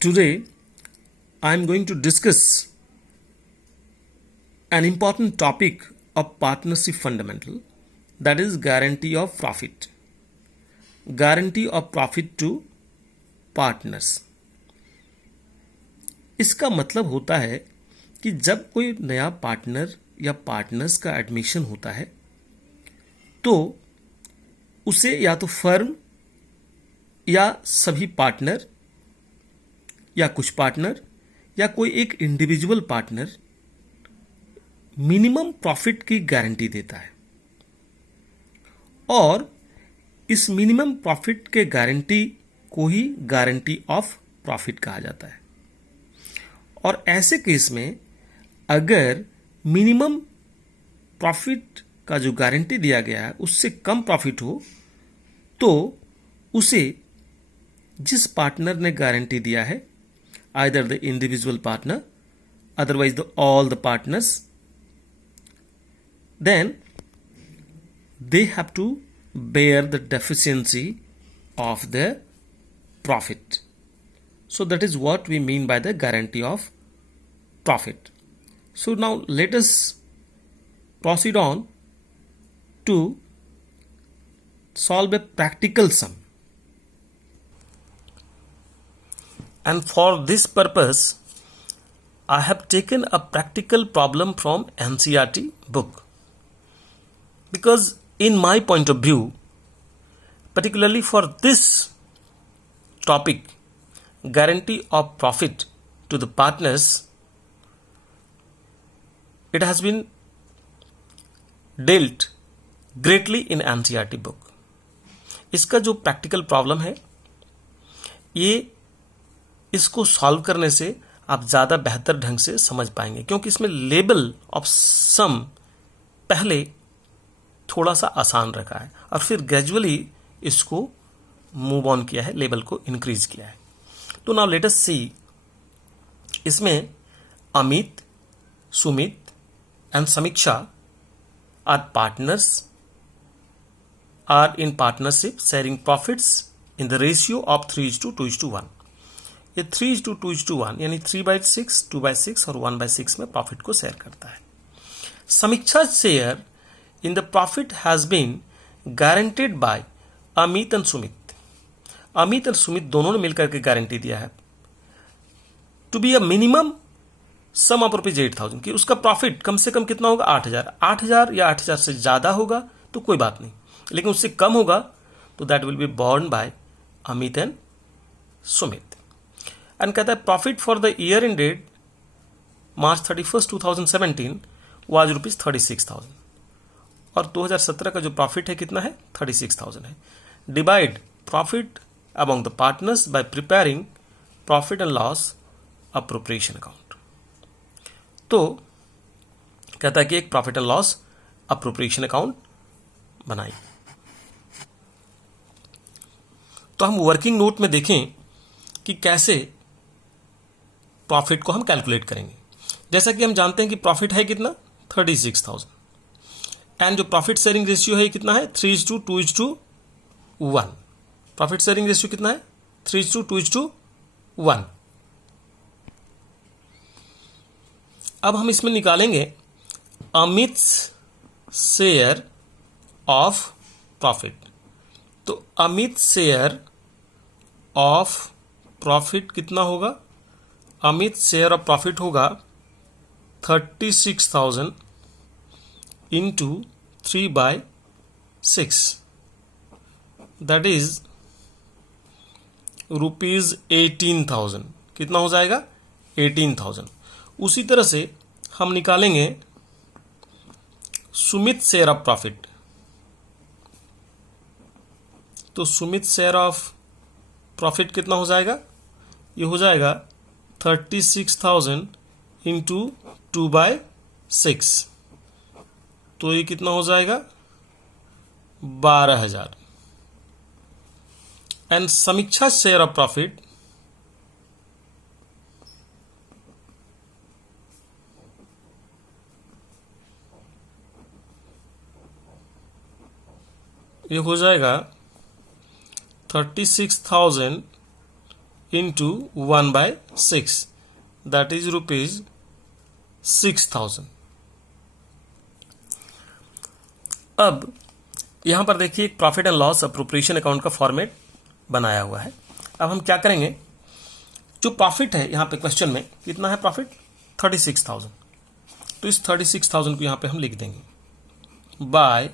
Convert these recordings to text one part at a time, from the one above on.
Today, I am going to discuss an important topic of partnership fundamental, that is guarantee of profit. Guarantee of profit to partners. इसका मतलब होता है कि जब कोई नया पार्टनर या पार्टनर्स का एडमिशन होता है तो उसे या तो फर्म या सभी पार्टनर या कुछ पार्टनर या कोई एक इंडिविजुअल पार्टनर मिनिमम प्रॉफिट की गारंटी देता है और इस मिनिमम प्रॉफिट के गारंटी को ही गारंटी ऑफ प्रॉफिट कहा जाता है। और ऐसे केस में अगर मिनिमम प्रॉफिट का जो गारंटी दिया गया है उससे कम प्रॉफिट हो तो उसे जिस पार्टनर ने गारंटी दिया है, either the individual partner, otherwise all the partners, then they have to bear the deficiency of their profit. So that is what we mean by the guarantee of profit. So now let us proceed on to solve a practical sum. And for this purpose, I have taken a practical problem from NCERT book. Because in my point of view, particularly for this topic, guarantee of profit to the partners, it has been dealt greatly in NCERT book. इसका जो practical problem है ये इसको solve करने से आप ज़्यादा बेहतर ढंग से समझ पाएंगे, क्योंकि इसमें लेवल ऑफ सम पहले थोड़ा सा आसान रखा है और फिर ग्रेजुअली इसको मूव ऑन किया है, लेवल को इंक्रीज किया है। तो नाउ लेट अस सी, इसमें Amit, Sumit and Samiksha are partners, are in partnership sharing profits in the ratio of 3:2:1। ये 3:2:1 यानी 3/6, 2/6 और 1/6 में प्रॉफिट को शेयर करता है। Samiksha share in the profit has been guaranteed by Amit and Sumit. Amit और सुमित दोनों ने मिलकर के गारंटी दिया है to be a minimum sum of rupees 8,000 कि उसका प्रॉफिट कम से कम कितना होगा, 8,000। 8,000 या 8,000 से ज्यादा होगा तो कोई बात नहीं, लेकिन उससे कम होगा तो that will be borne by Amit and Sumit. And कहता है profit for the year ended March 31, 2017 was ₹36,000 और 2017 का जो प्रॉफिट है कितना है, 36,000 है। Divide profit among the partners bye preparing profit and loss appropriation account. तो कहता है कि एक profit and loss appropriation account बनाइए। तो हम वर्किंग नोट में देखें कि कैसे प्रॉफिट को हम कैलकुलेट करेंगे। जैसा कि हम जानते हैं कि प्रॉफिट है कितना, 36,000 एंड जो प्रॉफिट शेयरिंग रेशियो है कितना है, 3:2:1। प्रॉफिट शेयरिंग रेशियो कितना है, 3:2:1। अब हम इसमें निकालेंगे अमित शेयर ऑफ प्रॉफिट। तो अमित शेयर ऑफ प्रॉफिट कितना होगा, अमित शेयर ऑफ प्रॉफिट होगा 36,000 इंटू 3/6, दैट इज ₹18,000। कितना हो जाएगा, 18,000। उसी तरह से हम निकालेंगे सुमित शेयर ऑफ प्रॉफिट। तो सुमित शेयर ऑफ प्रॉफिट कितना हो जाएगा, ये हो जाएगा 36,000 इंटू 2/6, तो ये कितना हो जाएगा, 12,000। एंड समीक्षा शेयर ऑफ प्रॉफिट ये हो जाएगा 36,000 इंटू 1/6 दैट इज ₹6,000। अब यहां पर देखिए एक profit and loss appropriation account का फॉर्मेट बनाया हुआ है। अब हम क्या करेंगे, जो प्रॉफिट है यहां पे क्वेश्चन में कितना है प्रॉफिट 36,000, तो इस 36,000 को यहां पे हम लिख देंगे by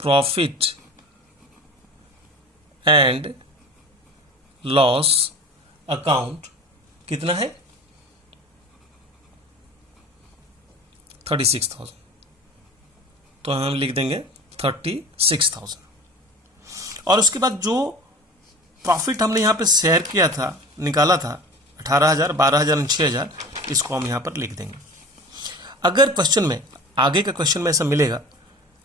profit and loss account कितना है 36,000, तो हम लिख देंगे 36,000। और उसके बाद जो प्रॉफिट हमने यहां पे शेयर किया था, निकाला था 18,000, 12,000 और 6,000, इसको हम यहां पर लिख देंगे। अगर क्वेश्चन में आगे का क्वेश्चन में ऐसा मिलेगा,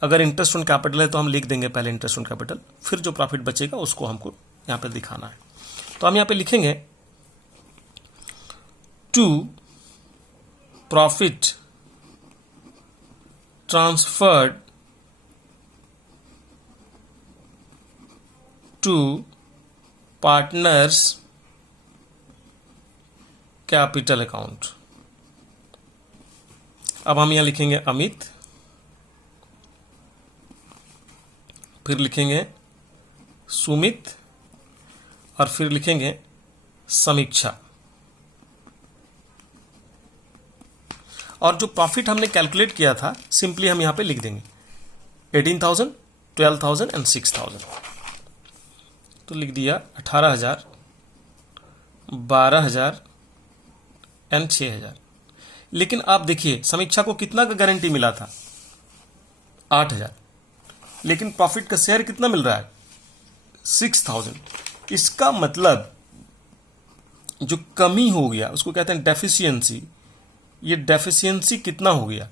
अगर इंटरेस्ट ऑन कैपिटल है तो हम लिख देंगे पहले इंटरेस्ट ऑन कैपिटल, फिर जो प्रॉफिट बचेगा उसको हमको यहां पर दिखाना है। तो हम यहां पे लिखेंगे to profit transferred to partners capital account. अब हम यहां लिखेंगे अमित, फिर लिखेंगे सुमित और फिर लिखेंगे समीक्षा। और जो प्रॉफिट हमने कैलकुलेट किया था सिंपली हम यहां पे लिख देंगे 18,000, 12,000 एंड 6,000। तो लिख दिया 18,000, 12,000 एंड 6,000। लेकिन आप देखिए समीक्षा को कितना का गारंटी मिला था 8,000, लेकिन प्रॉफिट का शेयर कितना मिल रहा है 6,000। इसका मतलब जो कमी हो गया उसको कहते हैं डेफिशिएंसी। ये डेफिशिएंसी कितना हो गया,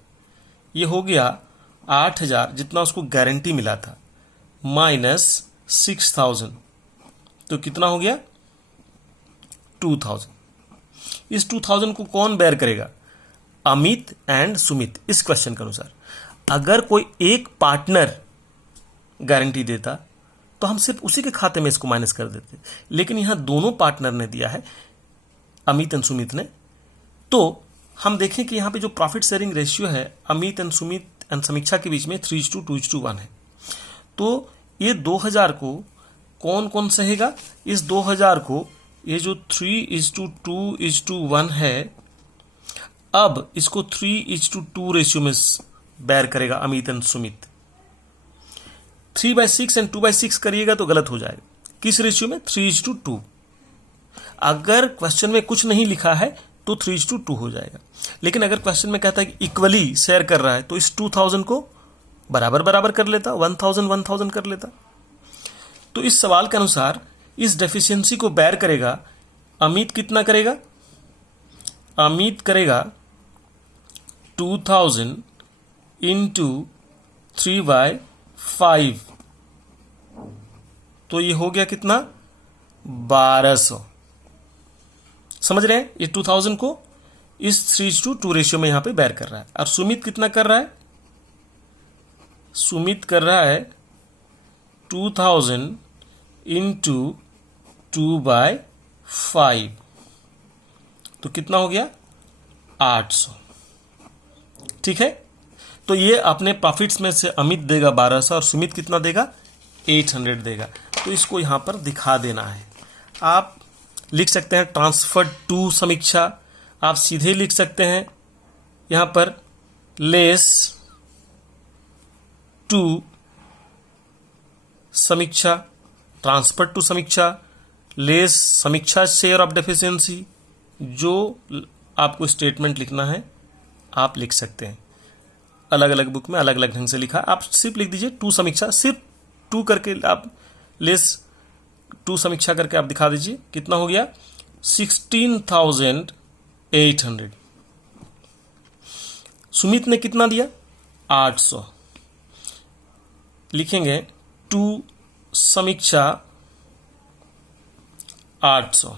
ये हो गया 8,000 जितना उसको गारंटी मिला था माइनस 6,000, तो कितना हो गया 2,000। इस 2,000 को कौन बेयर करेगा, अमित एंड सुमित। इस क्वेश्चन के अनुसार अगर कोई एक पार्टनर गारंटी देता तो हम सिर्फ उसी के खाते में इसको माइनस कर देते, लेकिन यहां दोनों पार्टनर ने दिया है, अमित एंड सुमित ने। तो हम देखें कि यहां पे जो प्रॉफिट शेयरिंग रेशियो है अमित एंड सुमित एंड समीक्षा के बीच में 3:2:1 है। तो ये 2,000 को कौन कौन सहेगा, इस 2,000 को ये जो 3:2:1 है, अब इसको 3:2 रेशियो में बेयर करेगा अमित एंड सुमित। 3/6 एंड 2/6 करिएगा तो गलत हो जाएगा। किस रेशियो में 3:2। अगर क्वेश्चन में कुछ नहीं लिखा है तो 3:2 हो जाएगा, लेकिन अगर क्वेश्चन में कहता है कि इक्वली शेयर कर रहा है तो इस 2,000 को बराबर बराबर कर लेता, 1,000 कर लेता। तो इस सवाल के अनुसार इस डेफिशिएंसी को बेयर करेगा अमित। कितना करेगा, अमित करेगा 2,000 इंटू 3/5, तो ये हो गया कितना 1,200। समझ रहे हैं, ये 2,000 को इस 3:2 रेशियो में यहां पे बेयर कर रहा है। और सुमित कितना कर रहा है, सुमित कर रहा है 2,000 इंटू 2/5, तो कितना हो गया 800। ठीक है, तो ये अपने प्रॉफिट्स में से अमित देगा 1,200 और सुमित कितना देगा 800 देगा। तो इसको यहां पर दिखा देना है। आप लिख सकते हैं ट्रांसफर टू समीक्षा, आप सीधे लिख सकते हैं यहां पर लेस टू समीक्षा, ट्रांसफर टू समीक्षा लेस समीक्षा शेयर ऑफ डेफिशिएंसी। जो आपको स्टेटमेंट लिखना है आप लिख सकते हैं, अलग अलग बुक में अलग अलग ढंग से लिखा। आप सिर्फ लिख दीजिए टू समीक्षा, सिर्फ टू करके आप लेस टू समीक्षा करके आप दिखा दीजिए। कितना हो गया 16,800। सुमित ने कितना दिया 800, लिखेंगे टू समीक्षा 800,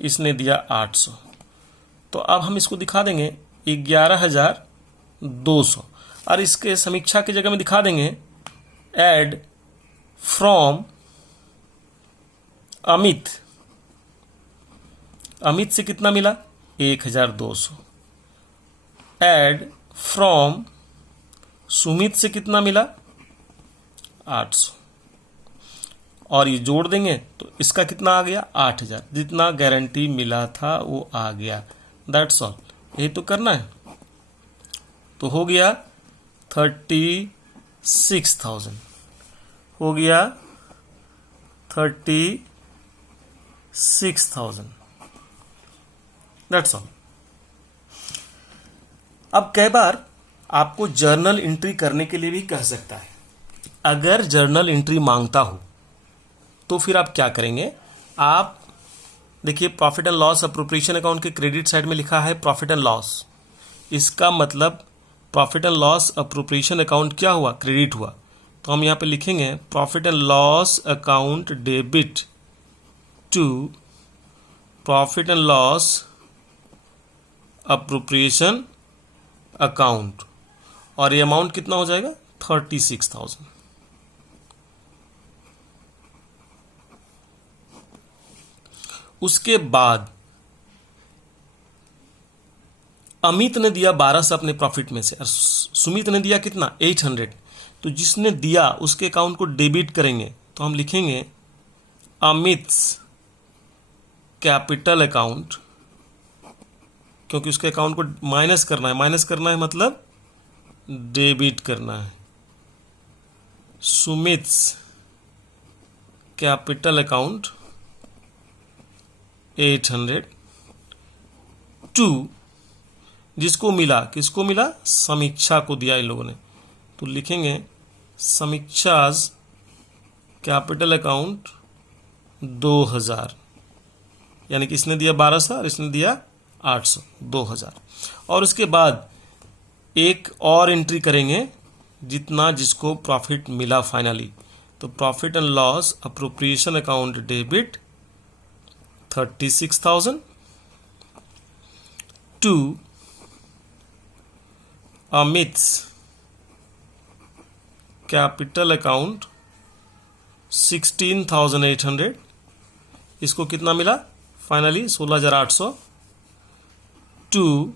इसने दिया 800, तो अब हम इसको दिखा देंगे 11,200 और इसके समीक्षा की जगह में दिखा देंगे ऐड फ्रॉम अमित अमित से कितना मिला 1200। ऐड फ्रॉम सुमित से कितना मिला 800, और ये जोड़ देंगे तो इसका कितना आ गया 8000। जितना गारंटी मिला था वो आ गया। दैट्स ऑल, यही तो करना है। तो हो गया 36,000, हो गया 36,000। That's all. अब कई बार आपको जर्नल एंट्री करने के लिए भी कह सकता है। अगर जर्नल एंट्री मांगता हो तो फिर आप क्या करेंगे, आप देखिए profit and loss appropriation account के क्रेडिट साइड में लिखा है प्रॉफिट एंड लॉस। इसका मतलब profit and loss appropriation account क्या हुआ, क्रेडिट हुआ। तो हम यहाँ पे लिखेंगे profit and loss account debit to profit and loss appropriation account, और ये अमाउंट कितना हो जाएगा 36,000। उसके बाद अमित ने दिया 1200 अपने प्रॉफिट में से और सुमित ने दिया कितना 800। तो जिसने दिया उसके अकाउंट को डेबिट करेंगे, तो हम लिखेंगे अमित्स कैपिटल अकाउंट, क्योंकि उसके अकाउंट को माइनस करना है। माइनस करना है मतलब डेबिट करना है। सुमित्स कैपिटल अकाउंट 800 टू, जिसको मिला, किसको मिला, समीक्षा को दिया इन लोगों ने। तो लिखेंगे समीक्षाज कैपिटल अकाउंट 2000, यानी कि इसने दिया 1200 और इसने दिया 800, 2000। और उसके बाद एक और एंट्री करेंगे जितना जिसको प्रॉफिट मिला फाइनली। तो profit and loss appropriation account debit 36,000 to Amit's capital account 16,800। इसको कितना मिला finally 16,800 to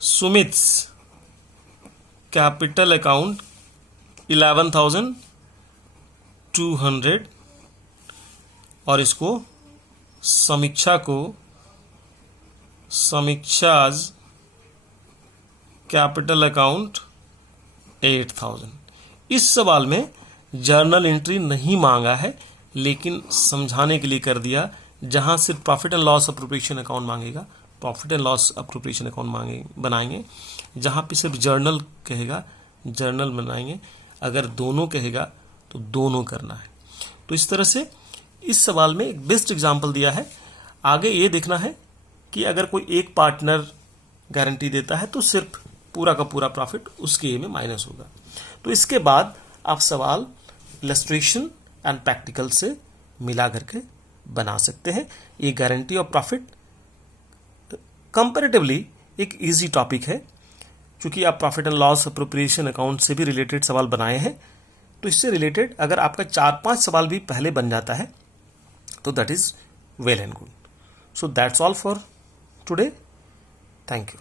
Sumit's capital account 11,200, और इसको समीक्षा को समीक्षाज कैपिटल अकाउंट 8,000। इस सवाल में जर्नल एंट्री नहीं मांगा है, लेकिन समझाने के लिए कर दिया। जहां सिर्फ profit and loss appropriation account मांगेगा, profit and loss appropriation account बनाएंगे। जहां पे सिर्फ जर्नल कहेगा, जर्नल बनाएंगे। अगर दोनों कहेगा तो दोनों करना है। तो इस तरह से इस सवाल में एक बेस्ट एग्जाम्पल दिया है। आगे ये देखना है कि अगर कोई एक पार्टनर गारंटी देता है तो सिर्फ पूरा का पूरा प्रॉफिट उसके ए में माइनस होगा। तो इसके बाद आप सवाल इलस्ट्रेशन एंड प्रैक्टिकल से मिला करके बना सकते हैं। ये गारंटी ऑफ प्रॉफिट कंपैरेटिवली एक इजी टॉपिक है, क्योंकि आप profit and loss appropriation account से भी रिलेटेड सवाल बनाए हैं। तो इससे रिलेटेड अगर आपका 4-5 सवाल भी पहले बन जाता है तो that is well and good. So that's all for today. Thank you.